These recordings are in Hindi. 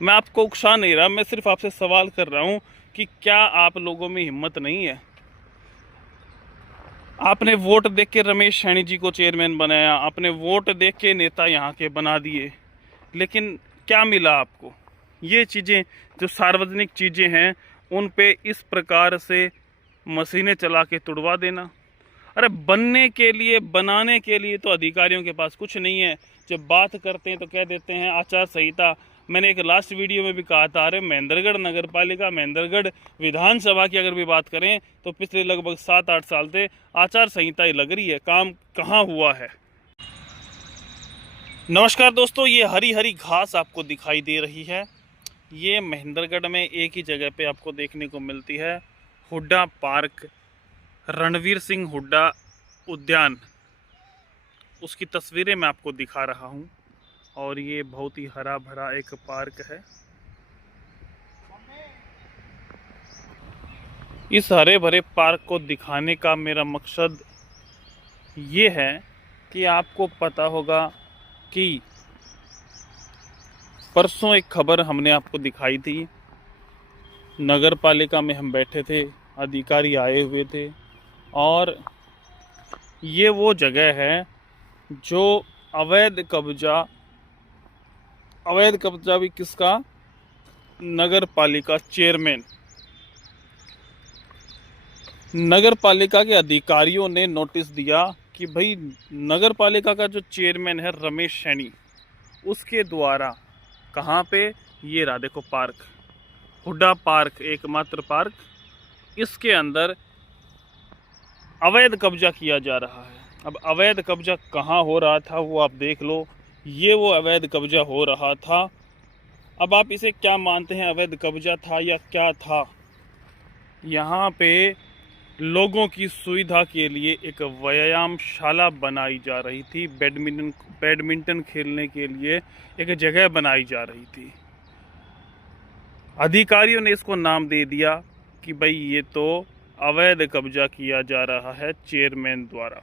मैं आपको उकसा नहीं रहा, मैं सिर्फ आपसे सवाल कर रहा हूं कि क्या आप लोगों में हिम्मत नहीं है? आपने वोट देख के रमेश सैनी जी को चेयरमैन बनाया, आपने वोट देख के नेता यहाँ के बना दिए, लेकिन क्या मिला आपको? ये चीज़ें जो सार्वजनिक चीज़ें हैं उन पे इस प्रकार से मशीनें चला के तुड़वा देना। अरे बनने के लिए, बनाने के लिए तो अधिकारियों के पास कुछ नहीं है। जब बात करते हैं तो कह देते हैं आचार संहिता। मैंने एक लास्ट वीडियो में भी कहा था, अरे महेंद्रगढ़ नगर पालिका, महेंद्रगढ़ विधानसभा की अगर भी बात करें तो पिछले लगभग 7-8 साल से आचार संहिता ही लग रही है, काम कहाँ हुआ है? नमस्कार दोस्तों, ये हरी हरी घास आपको दिखाई दे रही है। ये महेंद्रगढ़ में एक ही जगह पे आपको देखने को मिलती है, हुड्डा पार्क, रणवीर सिंह हुड्डा उद्यान। उसकी तस्वीरें मैं आपको दिखा रहा हूँ और ये बहुत ही हरा भरा एक पार्क है। इस हरे भरे पार्क को दिखाने का मेरा मकसद ये है कि आपको पता होगा कि परसों एक खबर हमने आपको दिखाई थी। नगर पालिका में हम बैठे थे, अधिकारी आए हुए थे और ये वो जगह है जो अवैध कब्जा भी किसका? नगर पालिका चेयरमैन। नगर पालिका के अधिकारियों ने नोटिस दिया कि भाई नगर पालिका का जो चेयरमैन है रमेश सैनी, उसके द्वारा कहाँ पे, ये रहा देखो पार्क, हुड्डा पार्क, एकमात्र पार्क, इसके अंदर अवैध कब्जा किया जा रहा है। अब अवैध कब्जा कहाँ हो रहा था वो आप देख लो। ये वो अवैध कब्जा हो रहा था। अब आप इसे क्या मानते हैं, अवैध कब्जा था या क्या था? यहाँ पे लोगों की सुविधा के लिए एक व्यायामशाला बनाई जा रही थी, बैडमिंटन खेलने के लिए एक जगह बनाई जा रही थी। अधिकारियों ने इसको नाम दे दिया कि भाई ये तो अवैध कब्जा किया जा रहा है चेयरमैन द्वारा।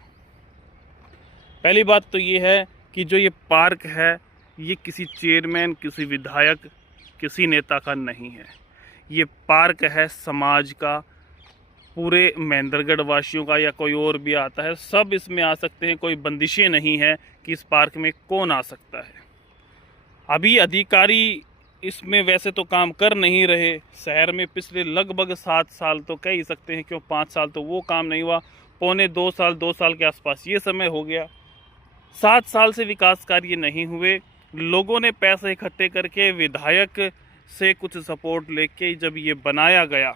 पहली बात तो ये है कि जो ये पार्क है ये किसी चेयरमैन, किसी विधायक, किसी नेता का नहीं है। ये पार्क है समाज का, पूरे महेंद्रगढ़ वासियों का, या कोई और भी आता है सब इसमें आ सकते हैं। कोई बंदिशें नहीं है कि इस पार्क में कौन आ सकता है। अभी अधिकारी इसमें वैसे तो काम कर नहीं रहे। शहर में पिछले लगभग 7 साल तो कह ही सकते हैं, क्यों 5 साल तो वो काम नहीं हुआ, पौने 2 साल के आसपास ये समय हो गया। 7 साल से विकास कार्य नहीं हुए। लोगों ने पैसे इकट्ठे करके विधायक से कुछ सपोर्ट लेके जब ये बनाया गया,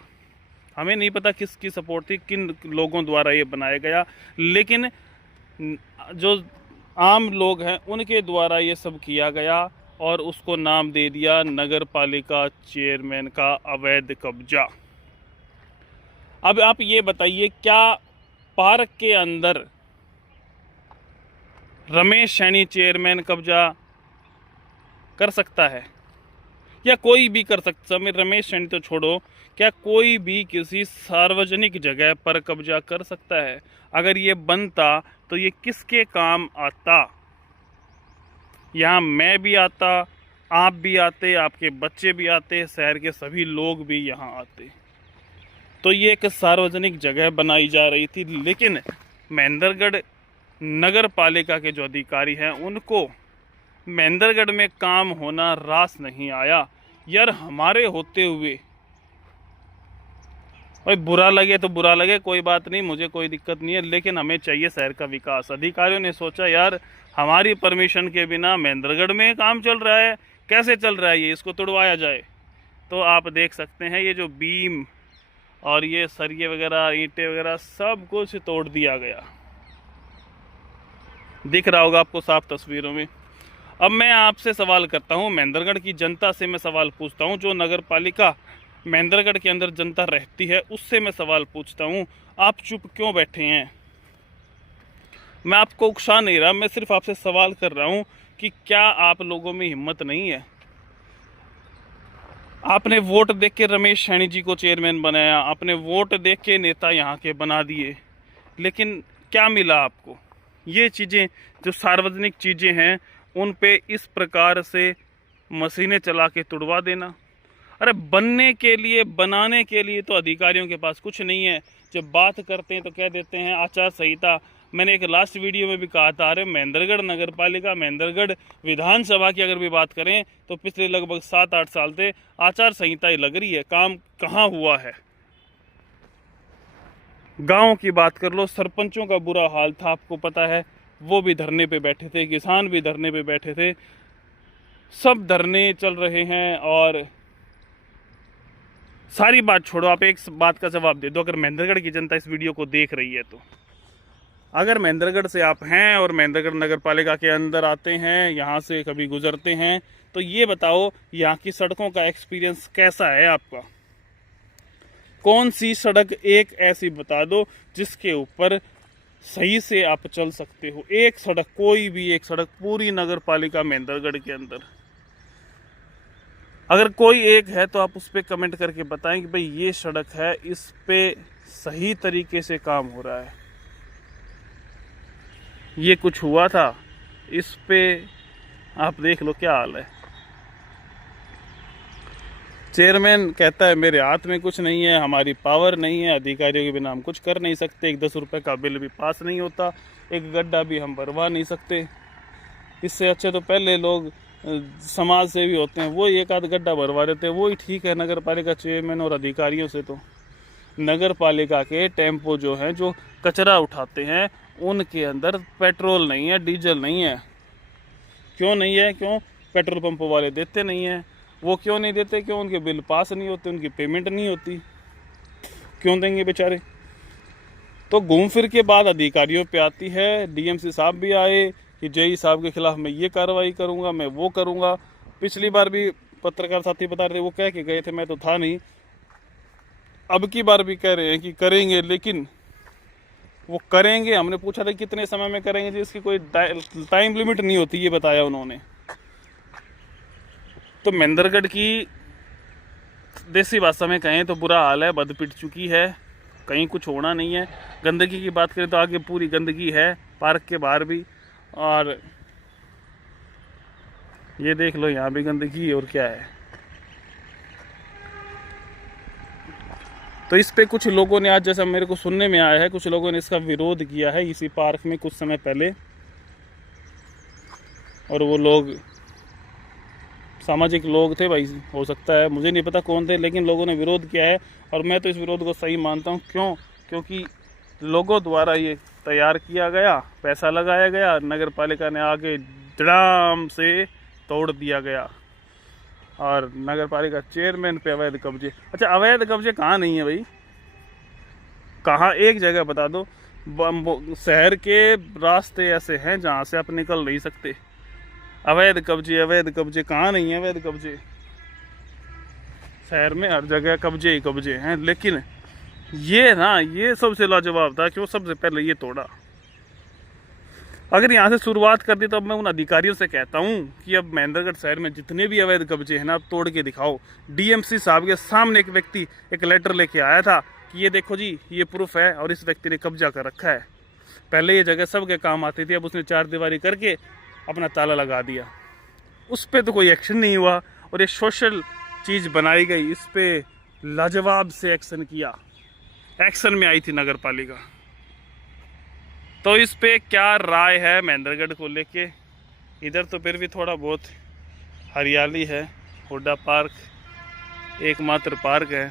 हमें नहीं पता किसकी सपोर्ट थी, किन लोगों द्वारा ये बनाया गया, लेकिन जो आम लोग हैं उनके द्वारा ये सब किया गया और उसको नाम दे दिया नगर पालिका चेयरमैन का अवैध कब्जा। अब आप ये बताइए, क्या पार्क के अंदर रमेश सैनी चेयरमैन कब्जा कर सकता है या कोई भी कर सकता? मैं रमेश सैनी तो छोड़ो, क्या कोई भी किसी सार्वजनिक जगह पर कब्जा कर सकता है? अगर ये बनता तो ये किसके काम आता? यहाँ मैं भी आता, आप भी आते, आपके बच्चे भी आते, शहर के सभी लोग भी यहाँ आते। तो ये एक सार्वजनिक जगह बनाई जा रही थी, लेकिन महेंद्रगढ़ नगर पालिका के जो अधिकारी हैं उनको महेंद्रगढ़ में काम होना रास नहीं आया। यार हमारे होते हुए, भाई बुरा लगे तो बुरा लगे, कोई बात नहीं, मुझे कोई दिक्कत नहीं है, लेकिन हमें चाहिए शहर का विकास। अधिकारियों ने सोचा यार हमारी परमिशन के बिना महेंद्रगढ़ में काम चल रहा है, कैसे चल रहा है ये, इसको तुड़वाया जाए। तो आप देख सकते हैं ये जो बीम और ये सरिये वगैरह, ईंटें वगैरह सब कुछ तोड़ दिया गया, दिख रहा होगा आपको साफ तस्वीरों में। अब मैं आपसे सवाल करता हूँ, महेंद्रगढ़ की जनता से मैं सवाल पूछता हूँ, जो नगर पालिका महेंद्रगढ़ के अंदर जनता रहती है उससे मैं सवाल पूछता हूँ, आप चुप क्यों बैठे हैं? मैं आपको उकसा नहीं रहा, मैं सिर्फ आपसे सवाल कर रहा हूँ कि क्या आप लोगों में हिम्मत नहीं है? आपने वोट देख के रमेश सैनी जी को चेयरमैन बनाया, आपने वोट देख के नेता यहाँ के बना दिए, लेकिन क्या मिला आपको? ये चीज़ें जो सार्वजनिक चीज़ें हैं उन पे इस प्रकार से मशीनें चला के तुड़वा देना। अरे बनने के लिए, बनाने के लिए तो अधिकारियों के पास कुछ नहीं है। जब बात करते हैं तो कह देते हैं आचार संहिता। मैंने एक लास्ट वीडियो में भी कहा था, अरे महेंद्रगढ़ नगर पालिका, महेंद्रगढ़ विधानसभा की अगर भी बात करें तो पिछले लगभग 7-8 साल से आचार संहिता ही लग रही है, काम कहाँ हुआ है। गाँव की बात कर लो, सरपंचों का बुरा हाल था, आपको पता है, वो भी धरने पे बैठे थे, किसान भी धरने पे बैठे थे, सब धरने चल रहे हैं। और सारी बात छोड़ो, आप एक बात का जवाब दे दो, अगर महेंद्रगढ़ की जनता इस वीडियो को देख रही है तो, अगर महेंद्रगढ़ से आप हैं और महेंद्रगढ़ नगर पालिका के अंदर आते हैं, यहाँ से कभी गुजरते हैं, तो ये बताओ यहाँ की सड़कों का एक्सपीरियंस कैसा है आपका। कौन सी सड़क एक ऐसी बता दो जिसके ऊपर सही से आप चल सकते हो। एक सड़क, कोई भी एक सड़क पूरी नगर पालिका महेंद्रगढ़ के अंदर, अगर कोई एक है तो आप उस पर कमेंट करके बताएं कि भाई ये सड़क है, इस पे सही तरीके से काम हो रहा है, ये कुछ हुआ था, इस पे आप देख लो क्या हाल है। चेयरमैन कहता है मेरे हाथ में कुछ नहीं है, हमारी पावर नहीं है, अधिकारियों के बिना हम कुछ कर नहीं सकते, एक 10 रुपये का बिल भी पास नहीं होता, एक गड्ढा भी हम भरवा नहीं सकते। इससे अच्छे तो पहले लोग समाज सेवी होते हैं, वो एक आध गड्ढा भरवा देते हैं, वो ही ठीक है नगर पालिका चेयरमैन और अधिकारियों से। तो नगर पालिका के टेम्पो जो हैं, जो कचरा उठाते हैं, उनके अंदर पेट्रोल नहीं है, डीजल नहीं है। क्यों नहीं है? क्यों? पेट्रोल पंप वाले देते नहीं हैं। वो क्यों नहीं देते? क्यों? उनके बिल पास नहीं होते, उनकी पेमेंट नहीं होती। क्यों देंगे बेचारे? तो घूम फिर के बाद अधिकारियों पे आती है। डीएमसी साहब भी आए कि जेई साहब के खिलाफ मैं ये कार्रवाई करूंगा, मैं वो करूंगा। पिछली बार भी पत्रकार साथी बता रहे थे, वो कह के गए थे, मैं तो था नहीं। अब की बार भी कह रहे हैं कि करेंगे, लेकिन वो करेंगे, हमने पूछा था कितने समय में करेंगे, जिसकी कोई टाइम लिमिट नहीं होती, ये बताया उन्होंने। तो महेंद्रगढ़ की देसी भाषा में कहें तो बुरा हाल है, बद पिट चुकी है, कहीं कुछ होना नहीं है। गंदगी की बात करें तो आगे पूरी गंदगी है, पार्क के बाहर भी, और ये देख लो यहाँ भी गंदगी, और क्या है। तो इस पे कुछ लोगों ने आज, जैसा मेरे को सुनने में आया है, कुछ लोगों ने इसका विरोध किया है इसी पार्क में कुछ समय पहले। और वो लोग सामाजिक लोग थे भाई, हो सकता है, मुझे नहीं पता कौन थे, लेकिन लोगों ने विरोध किया है। और मैं तो इस विरोध को सही मानता हूँ। क्यों? क्योंकि लोगों द्वारा ये तैयार किया गया, पैसा लगाया गया, नगर पालिका ने आगे धड़ाम से तोड़ दिया गया, और नगर पालिका चेयरमैन पे अवैध कब्जे। अच्छा, अवैध कब्जे कहाँ नहीं है भाई? कहाँ? एक जगह बता दो। शहर के रास्ते ऐसे हैं जहाँ से आप निकल नहीं सकते। अवैध कब्जे, अवैध कब्जे कहाँ नहीं है? अवैध कब्जे शहर में हर जगह कब्जे ही कब्जे हैं। लेकिन ये ना, ये सबसे लाजवाब था कि वो सबसे पहले ये तोड़ा। अगर यहाँ से शुरुआत कर दी तो अब मैं उन अधिकारियों से कहता हूँ कि अब महेंद्रगढ़ शहर में जितने भी अवैध कब्जे हैं ना, अब तोड़ के दिखाओ। डीएमसी साहब के सामने एक व्यक्ति एक लेटर लेके आया था कि ये देखो जी, ये प्रूफ है, और इस व्यक्ति ने कब्जा कर रखा है। पहले ये जगह सबके काम आती थी, अब उसने 4 दीवारी करके अपना ताला लगा दिया। उस पर तो कोई एक्शन नहीं हुआ, और ये सोशल चीज़ बनाई गई, इस पर लाजवाब से एक्शन किया, एक्शन में आई थी नगर पालिका। तो इस पे क्या राय है महेंद्रगढ़ को लेके? इधर तो फिर भी थोड़ा बहुत हरियाली है, हुड्डा पार्क एकमात्र पार्क है।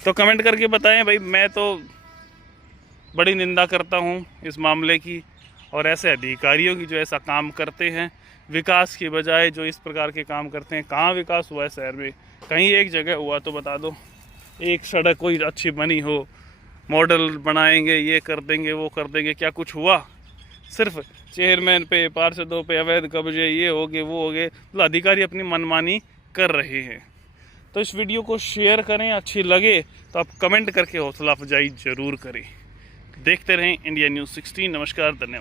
तो कमेंट करके बताएं भाई। मैं तो बड़ी निंदा करता हूं इस मामले की, और ऐसे अधिकारियों की जो ऐसा काम करते हैं, विकास की बजाय जो इस प्रकार के काम करते हैं। कहाँ विकास हुआ है शहर में? कहीं एक जगह हुआ तो बता दो। एक सड़क कोई अच्छी बनी हो, मॉडल बनाएंगे, ये कर देंगे, वो कर देंगे, क्या कुछ हुआ? सिर्फ चेयरमैन पे, पार्षदों पे अवैध कब्जे, ये हो गए, वो हो गए। मतलब अधिकारी अपनी मनमानी कर रहे हैं। तो इस वीडियो को शेयर करें, अच्छी लगे तो आप कमेंट करके हौसला अफजाई जरूर करें। देखते रहें इंडिया न्यूज़ 16। नमस्कार, धन्यवाद।